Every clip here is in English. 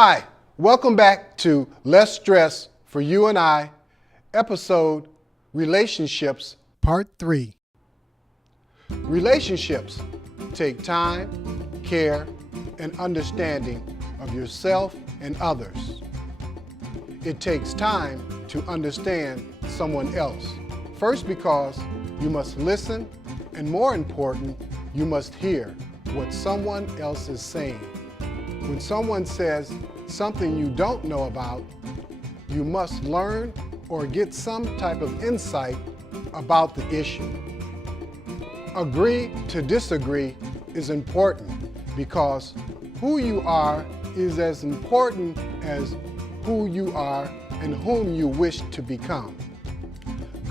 Hi, welcome back to Less Stress for You and I, episode Relationships, Part 3. Relationships take time, care, and understanding of yourself and others. It takes time to understand someone else. First, because you must listen, and more important, you must hear what someone else is saying. When someone says something you don't know about, you must learn or get some type of insight about the issue. Agree to disagree is important because who you are is as important as who you are and whom you wish to become.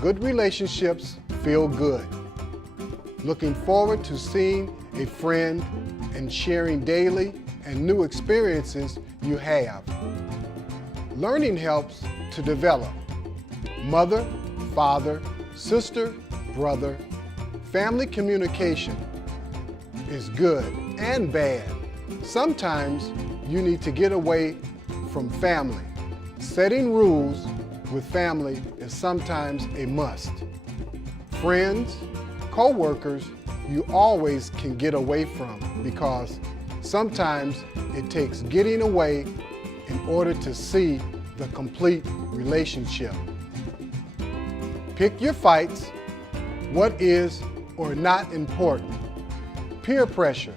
Good relationships feel good. Looking forward to seeing a friend and sharing daily and new experiences you have. Learning helps to develop. Mother, father, sister, brother, family communication is good and bad. Sometimes you need to get away from family. Setting rules with family is sometimes a must. Friends, co-workers, you always can get away from because sometimes it takes getting away in order to see the complete relationship. Pick your fights. What is or not important? Peer pressure.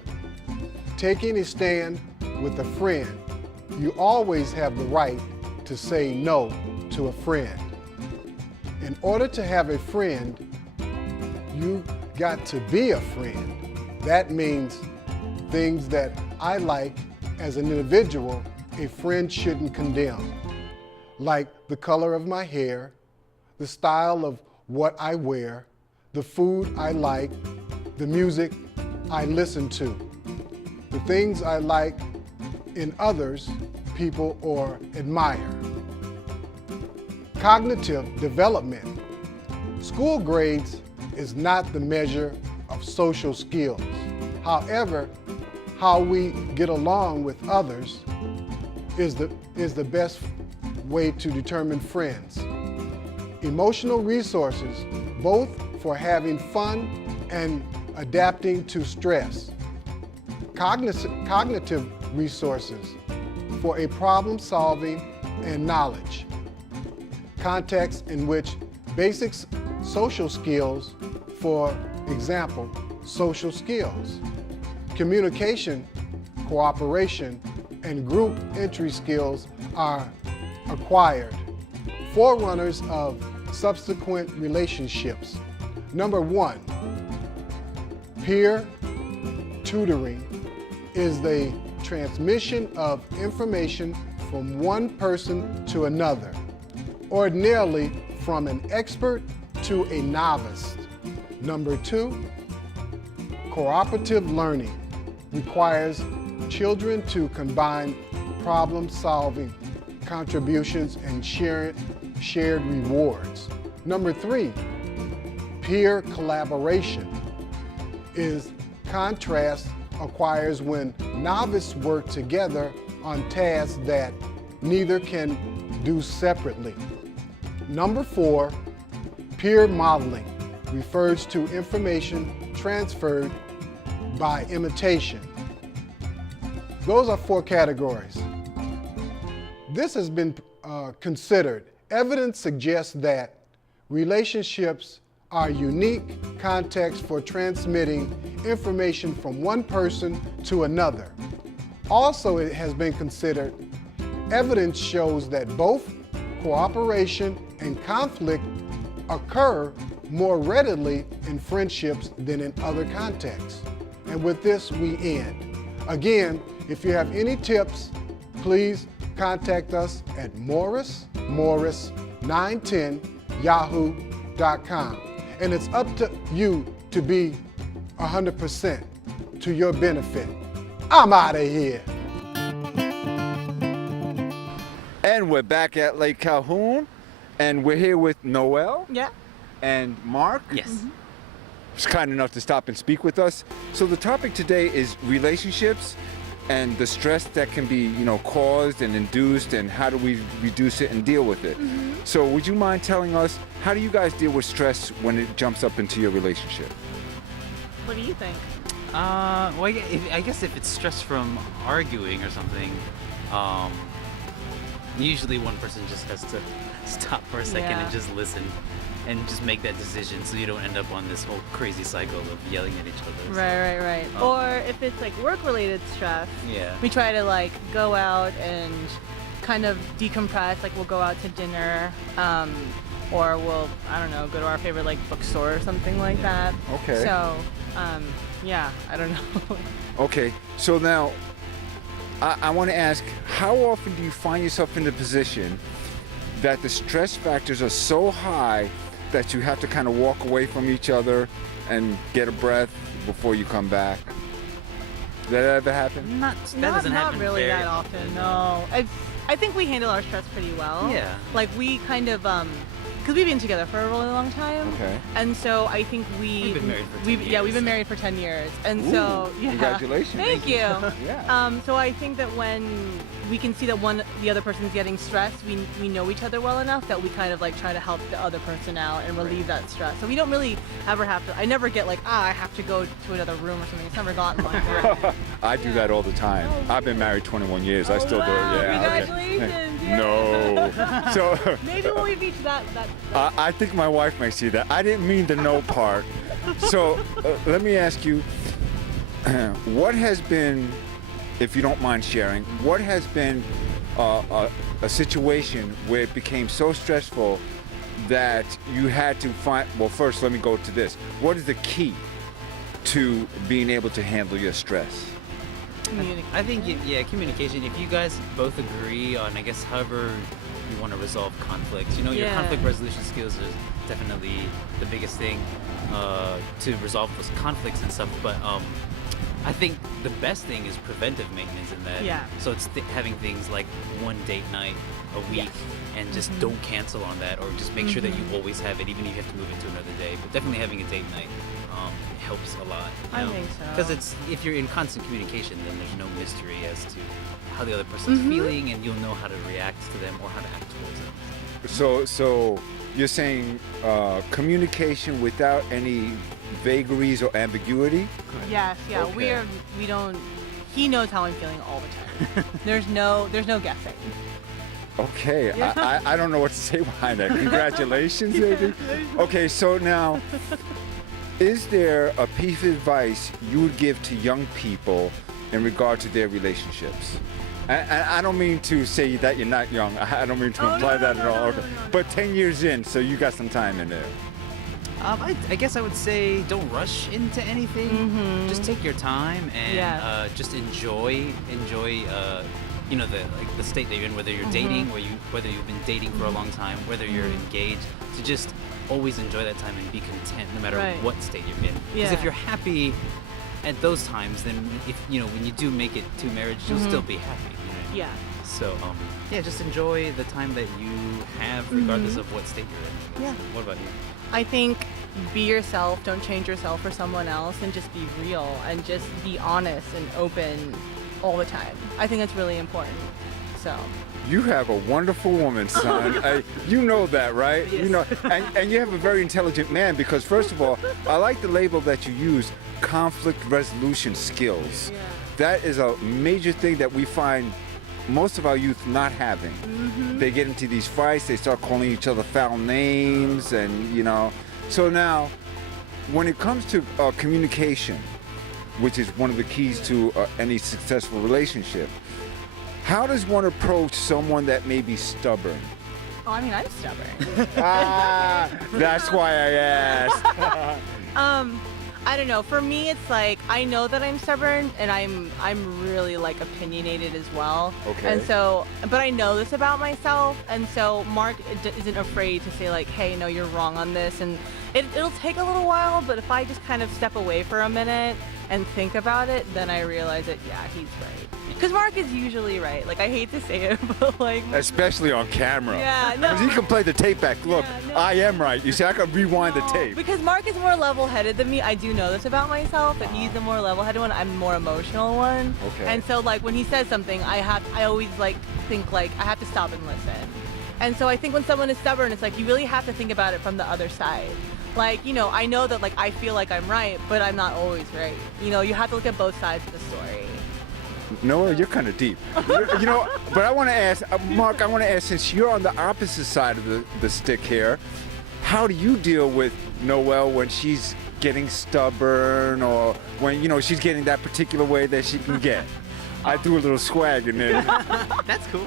Taking a stand with a friend. You always have the right to say no to a friend. In order to have a friend, you got to be a friend. That means things that I like as an individual, a friend shouldn't condemn, like the color of my hair, the style of what I wear, the food I like, the music I listen to, the things I like in others, people, or admire. Cognitive development. School grades is not the measure of social skills. However, how we get along with others is the best way to determine friends. Emotional resources, both for having fun and adapting to stress. Cognitive resources for a problem solving and knowledge. Context in which basic social skills, for example, social skills. Communication, cooperation, and group entry skills are acquired. Forerunners of subsequent relationships. Number 1, peer tutoring is the transmission of information from one person to another, ordinarily from an expert to a novice. Number 2, cooperative learning requires children to combine problem-solving, contributions, and shared rewards. Number 3, peer collaboration is contrast acquires when novices work together on tasks that neither can do separately. Number 4, peer modeling refers to information transferred by imitation. Those are 4 categories. This has been considered. Evidence suggests that relationships are unique contexts for transmitting information from one person to another. Also, it has been considered. Evidence shows that both cooperation and conflict occur more readily in friendships than in other contexts. And with this, we end. Again, if you have any tips, please contact us at morris910yahoo.com. And it's up to you to be 100% to your benefit. I'm out of here. And we're back at Lake Calhoun, and we're here with Noel. Yeah. And Mark. Yes. Was kind enough to stop and speak with us. So the topic today is relationships and the stress that can be, caused and induced, and how do we reduce it and deal with it. So would you mind telling us, how do you guys deal with stress when it jumps up into your relationship? What do you think? Well, I guess if it's stress from arguing or something, usually one person just has to stop for a second Yeah. and just listen and just make that decision so you don't end up on this whole crazy cycle of yelling at each other. Right. Or if it's like work-related stress, Yeah. we try to like go out and kind of decompress. Like we'll go out to dinner, or we'll, I don't know, go to our favorite like bookstore or something like that. Okay. So, yeah, I don't know. Okay, so now I want to ask, how often do you find yourself in the position that the stress factors are so high that you have to kind of walk away from each other and get a breath before you come back? Did that ever happen? That doesn't not happen really very that often. No, I think we handle our stress pretty well. Yeah. Like we kind of because we've been together for a really long time. Okay. And so I think We've been married for 10 we've years. been married for 10 years. And Ooh, so yeah. congratulations. Thank you. Yeah. So I think that when we can see that the other person's getting stressed, we know each other well enough that we kind of like try to help the other person out and relieve that stress. So we don't really ever have to. I never get like, I have to go to another room or something. It's never gotten like that. I do that all the time. I've been married 21 years. I Oh, still do it. wow. Yeah. Congratulations. Yeah. No. So Maybe when we reach that. I think my wife may see that. I didn't mean the no part. So let me ask you, what has been, if you don't mind sharing, what has been a situation where it became so stressful that you had to find, well, first let me go to this. What is the key to being able to handle your stress? I think, communication. If you guys both agree on, I guess, however you want to resolve conflicts, your Yeah. conflict resolution skills is definitely the biggest thing to resolve those conflicts and stuff. But I think the best thing is preventive maintenance in that. Yeah. So it's having things like one date night a week, and just don't cancel on that, or just make sure that you always have it, even if you have to move it to another day. But definitely having a date night helps a lot. I think so. Because if you're in constant communication, then there's no mystery as to how the other person's feeling, and you'll know how to react to them or how to act towards them. So you're saying communication without any vagaries or ambiguity? Yes, yeah. Okay. We don't. He knows how I'm feeling all the time. there's no guessing. Okay, I don't know what to say behind that. Congratulations, baby. Okay, so now, is there a piece of advice you would give to young people in regard to their relationships? And I don't mean to say that you're not young. I don't mean to imply that at all. Okay. But 10 years in, so you got some time in there. I guess I would say don't rush into anything. Just take your time and Yes. just enjoy the state that you're in, whether you're dating or whether you've been dating for a long time, whether you're engaged, to just always enjoy that time and be content no matter Right. what state you're in. Because Yeah. if you're happy at those times, then when you do make it to marriage, you'll still be happy. You know what I mean? Yeah. So just enjoy the time that you have, regardless of what state you're in. Yeah. What about you? I think be yourself. Don't change yourself for someone else, and just be real and just be honest and open all the time. I think that's really important. So. You have a wonderful woman, son. You know that, right? Yes. You know, and you have a very intelligent man, because first of all, I like the label that you use, conflict resolution skills. Yeah. That is a major thing that we find most of our youth not having. They get into these fights, they start calling each other foul names, and So now, when it comes to communication, which is one of the keys to any successful relationship, how does one approach someone that may be stubborn? Oh, I mean, I'm stubborn. That's why I asked. I don't know. For me, it's like I know that I'm stubborn, and I'm really like opinionated as well. Okay. And so, but I know this about myself, and so Mark isn't afraid to say like, "Hey, no, you're wrong on this," and It'll take a little while, but if I just kind of step away for a minute and think about it, then I realize that, yeah, he's right. Because Mark is usually right. Like, I hate to say it, but like... Especially on camera. Yeah, no. Because he can play the tape back. Look, Yeah, no. I am right. You see, I can rewind the No, tape. Because Mark is more level-headed than me. I do know this about myself, that he's the more level-headed one. I'm the more emotional one. Okay. And so, like, when he says something, I always, like, think, like, I have to stop and listen. And so I think when someone is stubborn, it's like you really have to think about it from the other side. Like, you know, I know that, like, I feel like I'm right, but I'm not always right. You know, you have to look at both sides of the story. Noah, you're kind of deep. You know, but I want to ask, Mark, I want to ask, since you're on the opposite side of the stick here, how do you deal with Noelle when she's getting stubborn or when, you know, she's getting that particular way that she can get? I threw a little swag in there. That's cool.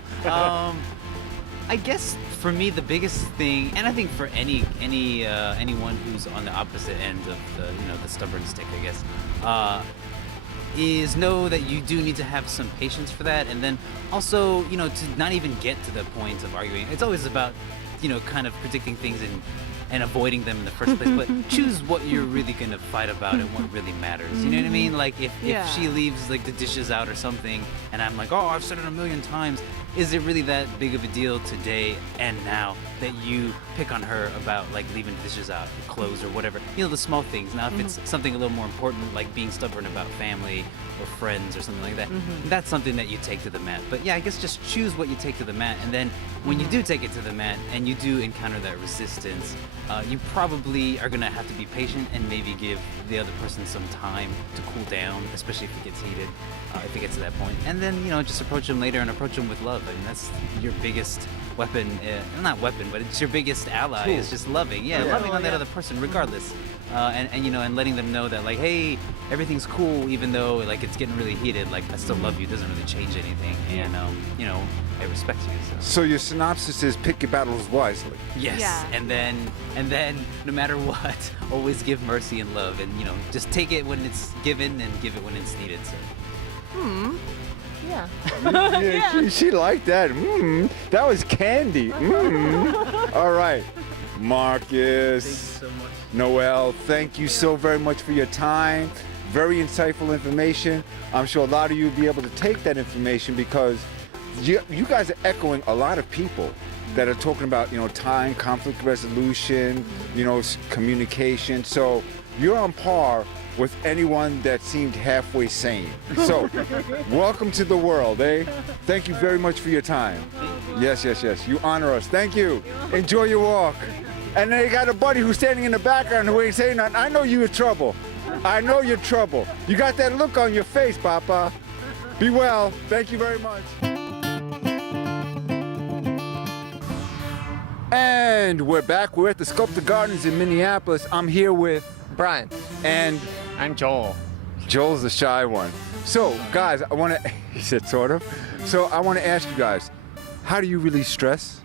I guess for me the biggest thing, and I think for anyone who's on the opposite end of the stubborn stick, I guess, is know that you do need to have some patience for that, and then also to not even get to the point of arguing. It's always about kind of predicting things and avoiding them in the first place, but choose what you're really gonna fight about and what really matters. You know what I mean? Like if she leaves like the dishes out or something, and I'm like, oh, I've said it a million times, is it really that big of a deal today and now that you pick on her about like leaving dishes out, clothes or whatever? The small things. Now if it's something a little more important, like being stubborn about family or friends or something like that, that's something that you take to the mat. But yeah, I guess just choose what you take to the mat, and then when you do take it to the mat and you do encounter that resistance, you probably are gonna have to be patient and maybe give the other person some time to cool down, especially if it gets heated, if it gets to that point. And then just approach them later and approach them with love. I mean, that's your biggest weapon, not weapon, but it's your biggest ally. Is just loving, loving on that other person regardless, and letting them know that like, hey, everything's cool, even though like it's getting really heated. Like I still love you. It doesn't really change anything, and I respect you. So your synopsis is pick your battles wisely. Yes, Yeah. and then no matter what, always give mercy and love, and just take it when it's given and give it when it's needed. So. Yeah. Yeah, she liked that. That was candy. All right, Marcus. Thank you so much. Noelle, thank you so very much for your time. Very insightful information. I'm sure a lot of you will be able to take that information because you guys are echoing a lot of people that are talking about, time, conflict resolution, communication. So you're on par with anyone that seemed halfway sane. So, welcome to the world, eh? Thank you very much for your time. Yes. You honor us. Thank you. Enjoy your walk. And then you got a buddy who's standing in the background who ain't saying nothing. I know you're in trouble. I know you're trouble. You got that look on your face, Papa. Be well. Thank you very much. And we're back. We're at the Sculptor Gardens in Minneapolis. I'm here with Brian. and I'm Joel. Joel's the shy one. So, guys, I want to, he said sort of. So I want to ask you guys, how do you really stress?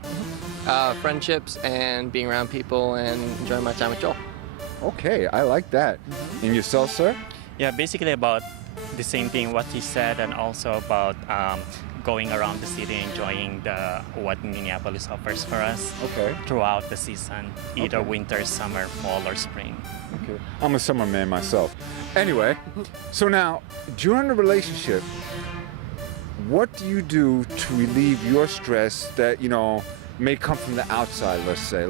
Friendships and being around people and enjoying my time with Joel. Okay, I like that. And yourself, sir? Yeah, basically about the same thing what he said, and also about going around the city, enjoying what Minneapolis offers for us Okay. throughout the season, either Okay. winter, summer, fall, or spring. Okay. I'm a summer man myself. Anyway, so now, during the relationship, what do you do to relieve your stress that, may come from the outside, let's say?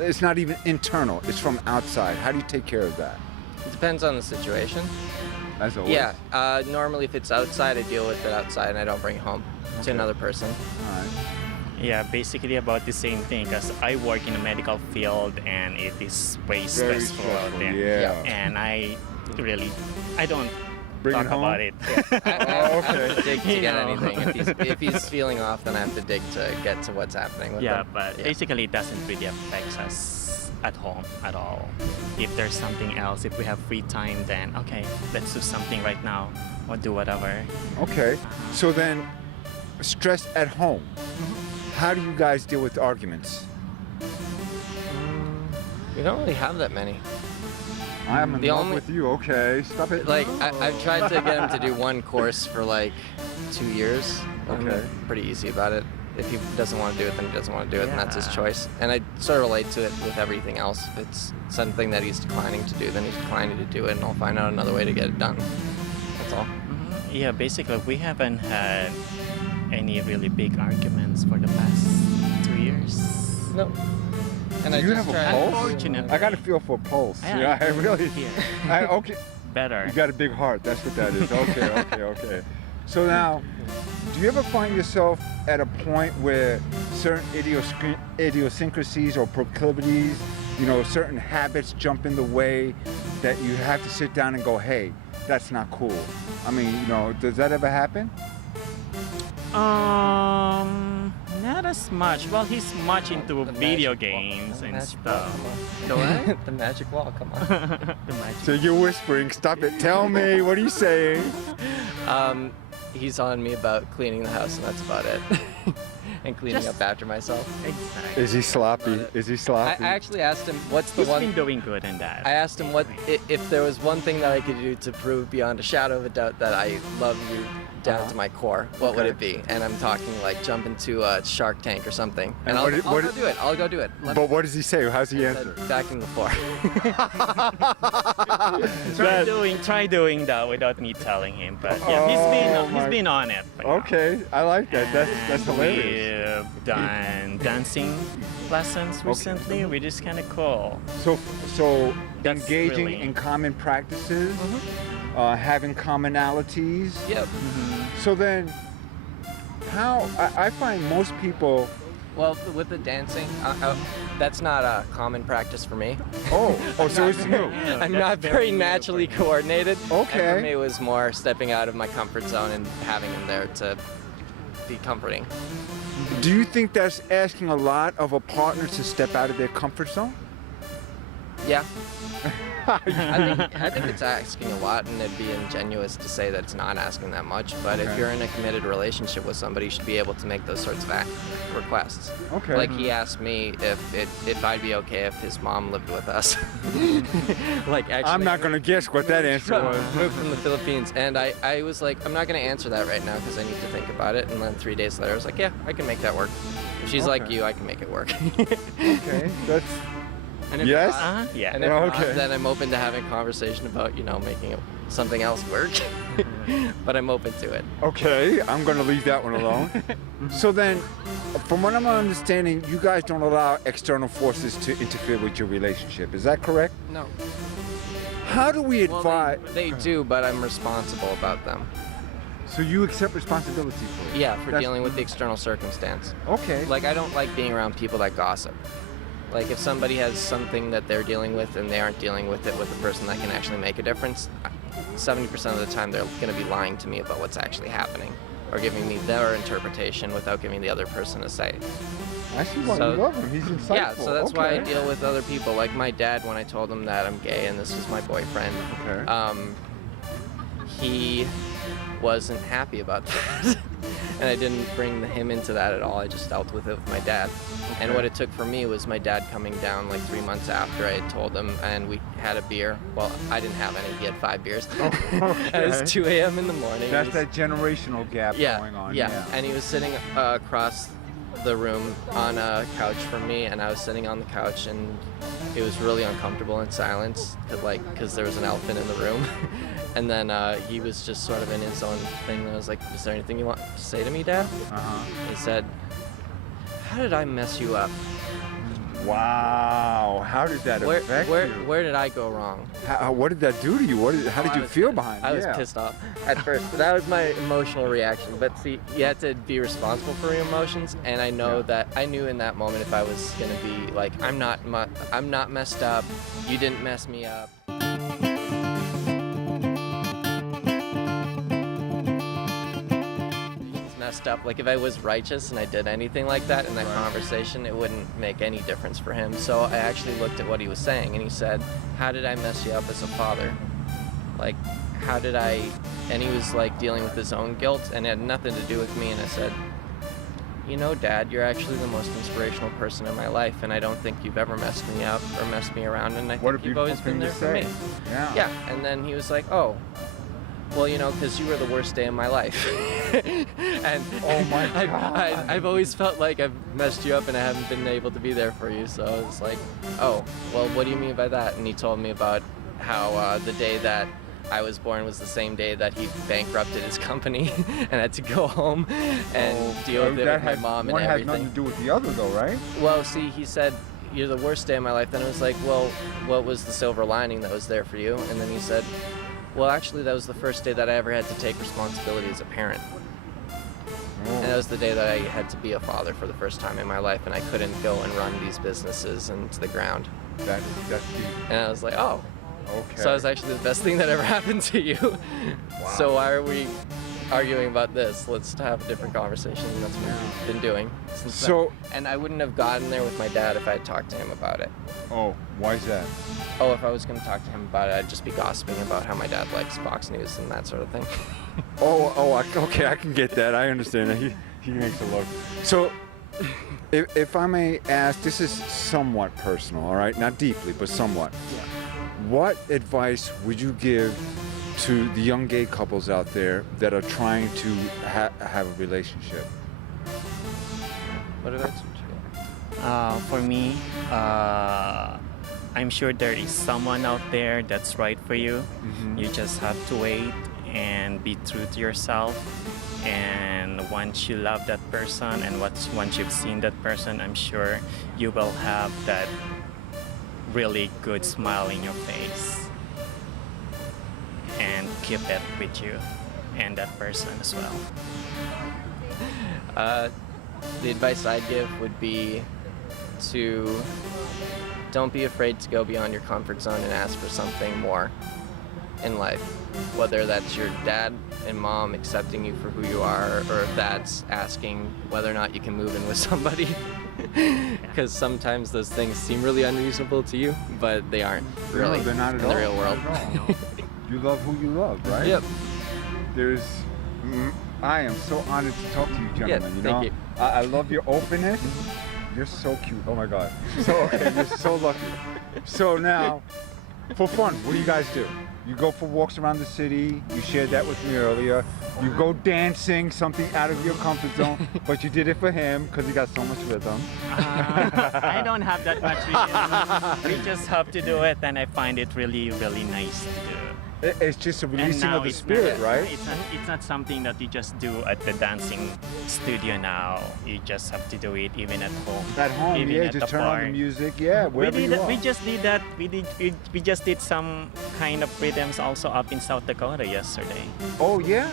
It's not even internal, it's from outside. How do you take care of that? It depends on the situation. As always. Yeah, normally if it's outside, I deal with it outside and I don't bring it home to another person. All right. Yeah, basically about the same thing, because I work in the medical field and it is way Very stressful out stressful, there. yeah. And I don't Bring talk it home? about it. I have to dig to You get know. anything. If he's feeling off, then I have to dig to get to what's happening with Yeah, him. but basically it doesn't really affect us at home at all. If there's something else, if we have free time, then okay, let's do something right now or do whatever. Okay. So then, stress at home. How do you guys deal with arguments? We don't really have that many. I'm in The love only- with you. Okay, stop it. Like, I've tried to get him to do one course for like 2 years. I'm Okay. pretty easy about it. if he doesn't want to do it, then he doesn't want to do it, and that's his Yeah. choice. And I sort of relate to it with everything else. If it's something that he's declining to do, then he's declining to do it, and I'll find out another way to get it done. That's all. Yeah, basically, we haven't had any really big arguments for the past 2 years. No. And Do I you just have a try- pulse? Unfortunately. I got a feel for pulse. Yeah, I really. Here. Okay. Better. You got a big heart. That's what that is. Okay. So now, do you ever find yourself at a point where certain idiosyncrasies or proclivities, certain habits jump in the way that you have to sit down and go, hey, that's not cool? I mean, does that ever happen? Not as much. Well, he's much into The video magic wall. games The and magic stuff. wall, The come on. what? The magic wall, come on. The magic. So you're whispering. Stop it. Tell me. What are you saying? He's on me about cleaning the house, and that's about it. And cleaning Just- up after myself. Exactly. Is he sloppy? About it. Is he I sloppy? actually asked him, what's the He's one... been doing good in that. I asked him if there was one thing that I could do to prove beyond a shadow of a doubt that I love you down to my core. What would Okay. it be? And I'm talking like jump into a Shark Tank or something. And And what I'll did- what go did- do it. I'll go do it. But what does he say? How's he He answer? said, vacuum the floor. Try doing that without me telling him. But yeah, Oh, my- he's been on it. by now. Okay, I like that. That's And hilarious. We've done dancing lessons recently, which is kind of cool. So That's engaging really- in common practices, having commonalities. Yep. So then, how I find most people. Well, with the dancing, that's not a common practice for me. Oh, so it's new. I'm that's not very very new naturally for you. coordinated. Okay. And for me, it was more stepping out of my comfort zone and having him there to be comforting. Do you think that's asking a lot of a partner to step out of their comfort zone? Yeah. I think it's asking a lot, and it'd be ingenuous to say that it's not asking that much. But if Okay. you're in a committed relationship with somebody, you should be able to make those sorts of requests. Okay. Like he asked me if I'd be okay if his mom lived with us. Like actually. I'm not gonna guess what that answer was. Moved from the Philippines, and I was like, I'm not gonna answer that right now because I need to think about it. And then 3 days later, I was like, yeah, I can make that work. If she's like Okay. you, I can make it work. Okay, that's And if Yes? not- Yeah. And if Yeah, not, okay. then I'm open to having a conversation about, making something else work. But I'm open to it. okay. I'm gonna leave that one alone. So then, from what I'm understanding, you guys don't allow external forces to interfere with your relationship. Is that correct? No. How do we Well, advise? they do, but I'm responsible about them. So you accept responsibility for it? Yeah, for That's- dealing with the external circumstance. Okay. Like, I don't like being around people that gossip. Like, if somebody has something that they're dealing with and they aren't dealing with it with a person that can actually make a difference, 70% of the time they're going to be lying to me about what's actually happening or giving me their interpretation without giving the other person a say. I see why So- you love him. He's insightful. Yeah, so that's why I Okay. deal with other people. Like my dad, when I told him that I'm gay and this was my boyfriend, Okay. he wasn't happy about that. And I didn't bring him into that at all. I just dealt with it with my dad. And what it took for me was my dad coming down like 3 months after I had told him, and we had a beer. Well, I didn't have any. He had 5 beers. And it was 2 a.m. in the morning. That's He's- that generational gap yeah, going on. Yeah, and he was sitting across the room on a couch from me, and I was sitting on the couch, and it was really uncomfortable in silence, because there was an elephant in the room. And then he was just sort of in his own thing, and I was like, is there anything you want to say to me, Dad? Uh-huh. He said, how did I mess you up? Wow. How did that affect you? Where did I go wrong? What did that do to you? How did I you was feel pissed. behind it? I was Yeah. pissed off at first. That was my emotional reaction. But see, you have to be responsible for your emotions, and I know that I knew in that moment if I was gonna be like, I'm not messed up. You didn't mess me up. It's messed up. Like if I was righteous and I did anything like that in that conversation, it wouldn't make any difference for him. So I actually looked at what he was saying, and he said, how did I mess you up as a father? Like, how did I? And he was like dealing with his own guilt, and it had nothing to do with me. And I said, Dad, you're actually the most inspirational person in my life, and I don't think you've ever messed me up or messed me around, and I What a think you've beautiful always thing been to there for say. me. Yeah. Yeah, and then he was like, oh, well, you know, because you were the worst day of my life. And Oh my God. I've always felt like I've messed you up and I haven't been able to be there for you. So I was like, oh, well, what do you mean by that? And he told me about how the day that I was born was the same day that he bankrupted his company and had to go home and deal with it with my mom and one everything. has nothing to do with the other, though, right? Well, see, he said, you're the worst day of my life. Then I was like, well, what was the silver lining that was there for you? And then he said, well, actually, that was the first day that I ever had to take responsibility as a parent. And that was the day that I had to be a father for the first time in my life, and I couldn't go and run these businesses into the ground. That's deep. And I was like, oh. Okay. So that was actually the best thing that ever happened to you. So why are we arguing about this? Let's have a different conversation. And that's what we've been doing since So- then. And I wouldn't have gotten there with my dad if I had talked to him about it. Oh, why is that? Oh, if I was going to talk to him about it, I'd just be gossiping about how my dad likes Fox News and that sort of thing. Okay, I can get that. I understand that. He makes a look. So, if I may ask, this is somewhat personal, all right? Not deeply, but somewhat. Yeah. What advice would you give to the young gay couples out there that are trying to have a relationship? What did I say? For me, I'm sure there is someone out there that's right for you. You just have to wait and be true to yourself. And once you love that person and once you've seen that person, I'm sure you will have that really good smile in your face. And keep that with you and that person as well. The advice I'd give would be to don't be afraid to go beyond your comfort zone and ask for something more in life. Whether that's your dad and mom accepting you for who you are, or if that's asking whether or not you can move in with somebody. Because sometimes those things seem really unreasonable to you, but they aren't really No, they're not at in all. the real world. Not at all. You love who you love, right? Yep. I am so honored to talk to you, gentlemen. thank you. I love your openness. You're so cute. Oh my God. So okay, you're so lucky. So now, for fun, what do you guys do? You go for walks around the city. You shared that with me earlier. You go dancing, something out of your comfort zone, but you did it for him because he got so much rhythm. I don't have that much rhythm. We just have to do it, and I find it really, really nice to do. It's just a And releasing now of the it's spirit, not, right? It's not something that you just do at the dancing studio now. You just have to do it even at home. At home, even yeah, at just the turn on the park. music, yeah, wherever you are. We just did that. We just did some kind of rhythms also up in South Dakota yesterday. Oh yeah.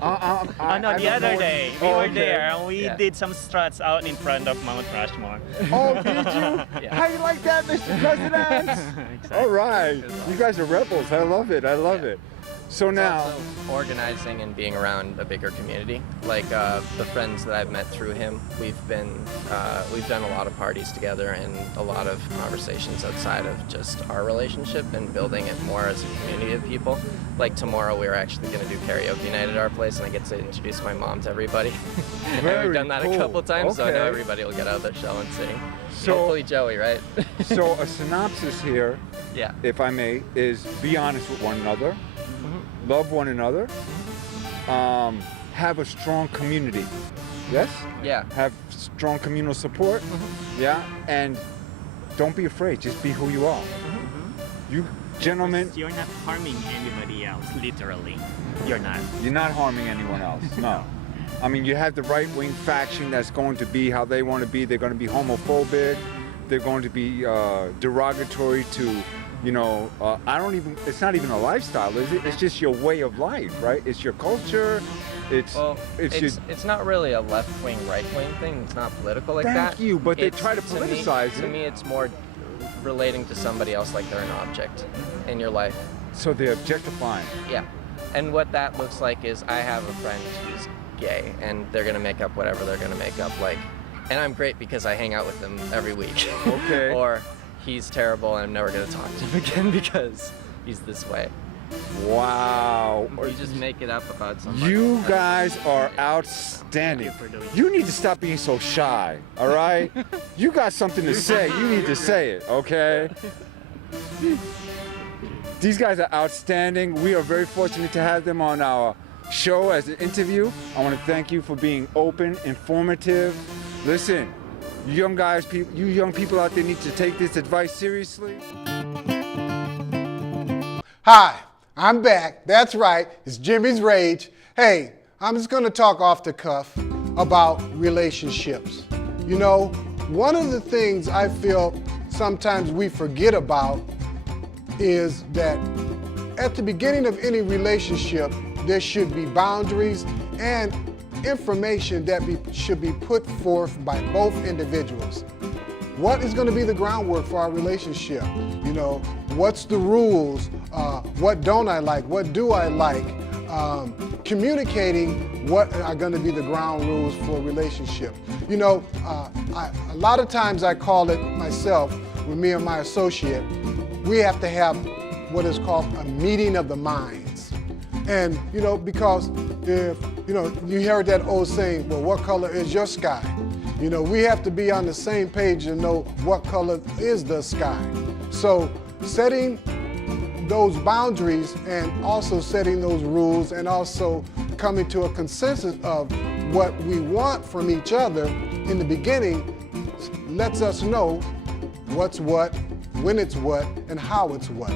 Oh no, the other day we were there and we Yeah. did some struts out in front of Mount Rushmore. Oh, did you? Yeah. How you like that, Mr. President? All right, you guys are rebels. I love it. I love it. So It's now, also organizing and being around a bigger community. Like the friends that I've met through him, we've done a lot of parties together and a lot of conversations outside of just our relationship and building it more as a community of people. Like tomorrow, we're actually going to do karaoke night at our place, and I get to introduce my mom to everybody. And Very we've done that cool. a couple times, so I know Okay. everybody will get out of their shell and sing. So- Hopefully, Joey, right? so a synopsis here, yeah. if I may, is be honest with one another, love one another, have a strong community. Yes? Yeah. Have strong communal support. Yeah, and don't be afraid. Just be who you are. You gentlemen, You're not harming anybody else, literally. You're not. you're not harming anyone else. No. I mean, you have the right-wing faction that's going to be how they want to be. They're going to be homophobic. They're going to be derogatory to, you know, it's not even a lifestyle, is it? It's just your way of life, right? It's your culture. Well, it's your, it's not really a left-wing, right-wing thing. It's not political like that. Thank you, but they It's- try to me- politicize To it. me, it's more relating to somebody else like they're an object in your life. so they're objectifying. Yeah. And what that looks like is I have a friend who's gay, and they're going to make up whatever they're going to make up, like, and I'm great because I hang out with them every week. Okay. Or he's terrible and I'm never going to talk to him again because he's this way. Wow. You just make it up about somebody. You guys are outstanding. Thank you for doing You need to stop being so shy, all right? You got something to say. You need to say it, okay? These guys are outstanding. We are very fortunate to have them on our show as an interview. I want to thank you for being open, informative. Listen, you young people out there need to take this advice seriously. Hi, I'm back. That's right, it's Jimmy's Rage. Hey, I'm just gonna talk off the cuff about relationships. You know, one of the things I feel sometimes we forget about is that at the beginning of any relationship, there should be boundaries and information that should be put forth by both individuals. What is going to be the groundwork for our relationship? You know, what's the rules? What don't I like? What do I like? Communicating what are going to be the ground rules for a relationship. You know, a lot of times I call it myself, with me and my associate, we have to have what is called a meeting of the minds. And, you know, because if, you know, you heard that old saying, well, what color is your sky? You know, we have to be on the same page and know what color is the sky. So setting those boundaries and also setting those rules and also coming to a consensus of what we want from each other in the beginning lets us know what's what, when it's what, and how it's what.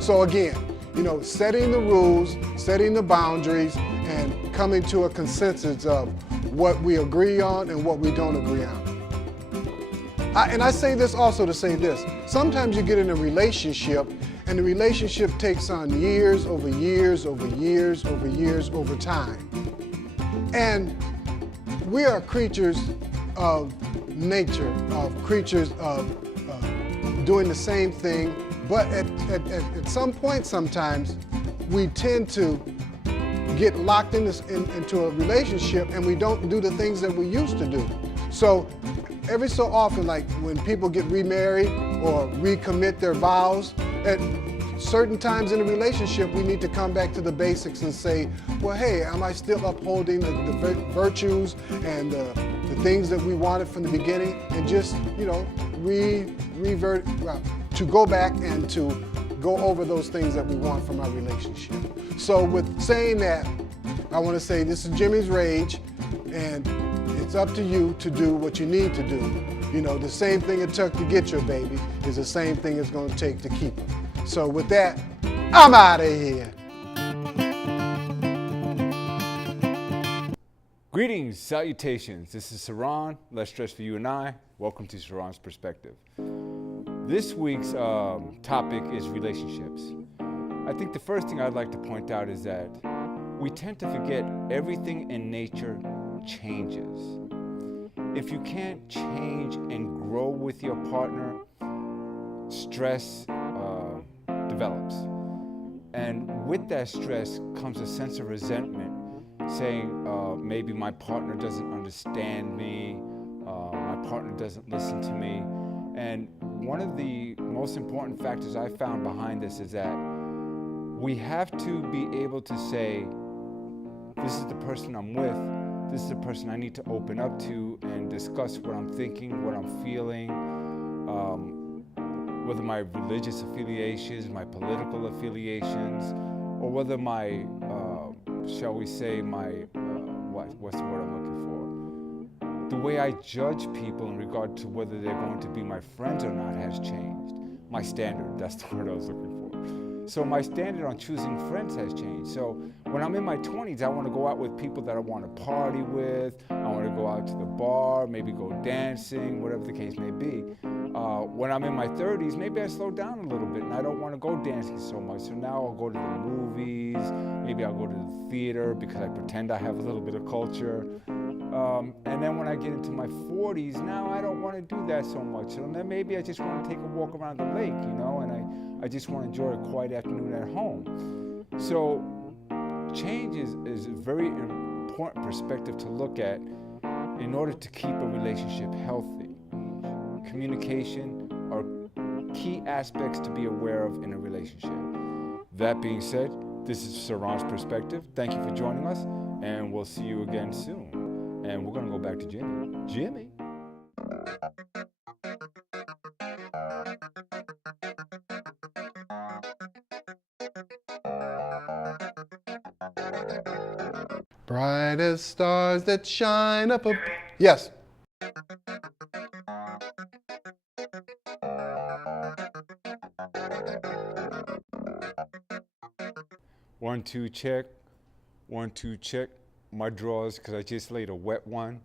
So again, you know, setting the rules, setting the boundaries, and coming to a consensus of what we agree on and what we don't agree on. And I say this also to say this. Sometimes you get in a relationship and the relationship takes on years over years over years over years over time. And we are creatures of nature, of creatures of doing the same thing, but at some point sometimes we tend to get locked into a relationship and we don't do the things that we used to do. So every so often, like when people get remarried or recommit their vows, at certain times in a relationship, we need to come back to the basics and say, well, hey, am I still upholding the virtues and the things that we wanted from the beginning? And just, you know, revert, to go back and to go over those things that we want from our relationship. So with saying that, I want to say this is Jimmy's Rage, and it's up to you to do what you need to do. You know, the same thing it took to get your baby is the same thing it's going to take to keep her. So with that, I'm out of here. Greetings, salutations. This is Saran. Less stress for you and I. Welcome to Saran's Perspective. This week's topic is relationships. I think the first thing I'd like to point out is that we tend to forget everything in nature changes. If you can't change and grow with your partner, stress develops. And with that stress comes a sense of resentment, saying maybe my partner doesn't understand me, my partner doesn't listen to me. And one of the most important factors I found behind this is that we have to be able to say, this is the person I'm with, this is the person I need to open up to and discuss what I'm thinking, what I'm feeling, whether my religious affiliations, my political affiliations, or whether my, shall we say, my, what's the word I'm looking for? The way I judge people in regard to whether they're going to be my friends or not has changed. My standard, that's the word I was looking for. So my standard on choosing friends has changed. So when I'm in my 20s, I want to go out with people that I want to party with. I want to go out to the bar, maybe go dancing, whatever the case may be. When I'm in my 30s, maybe I slow down a little bit and I don't want to go dancing so much. So now I'll go to the movies, maybe I'll go to the theater because I pretend I have a little bit of culture. And then when I get into my 40s, now I don't want to do that so much. So then maybe I just want to take a walk around the lake, you know, and I just want to enjoy a quiet afternoon at home. So change is a very important perspective to look at in order to keep a relationship healthy. Communication are key aspects to be aware of in a relationship. That being said, this is Saran's Perspective. Thank you for joining us, and we'll see you again soon. And we're going to go back to Jimmy. Jimmy. Bright as stars that shine up above. Yes. One, two, check. 1, 2, check. My drawers, because I just laid a wet one.